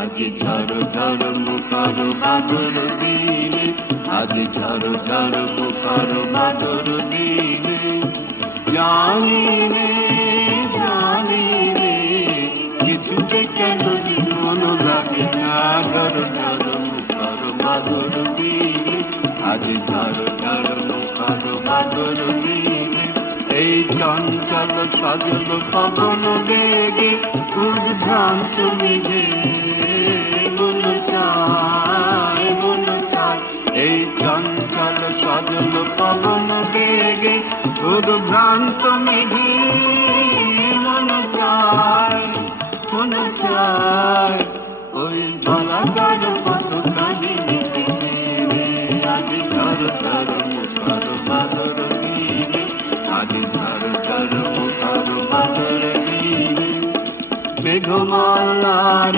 আজ ঝড় ঝড় মুখর বাদর দিনে, আজ ঝড় ঝড় মুখর বাদর দিনে। জানি রে কিছুতে কেন মন লাগে না, ঝড় ঝড় মুখর বাদর দিনে, আজ ঝড় ঝড় মুখর বাদর দিনে। এই চঞ্চল সজল পবন বেগে উদ্ভ্রান্ত মেঘে মন চায়, মন চায়। এই চঞ্চল সজল পবন বেগে উদ্ভ্রান্ত মেঘে মন চায়, মন চায়। ওই বলাকার কত কাহিনী আজ ঝড় ঝড় মুখর বাদর দিনে, আজ ঝড় ঝড় মুখর বাদর দিনে। মেঘমালার